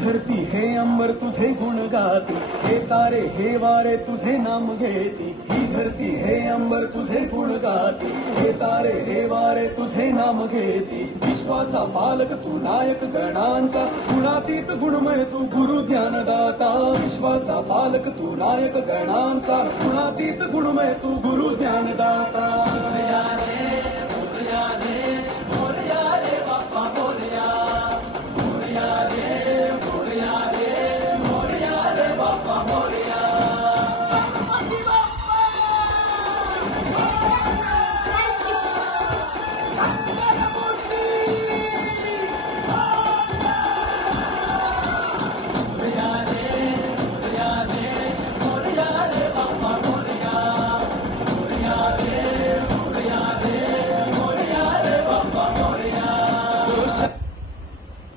धरती हे अंबर तुझे गुण गाती, हे तारे हे वारे तुझे नाम घेती. ही धरती हे अंबर तुझे गुण गाती, हे तारे हे वारे तुझे नाम घेती. विश्वाचा पालक तू नायक गणांचा, गुणातीत गुणमय तू गुरु ज्ञानदाता. विश्वाचा पालक तू नायक गणांचा, गुणातीत गुणमय तू गुरु ज्ञानदाता.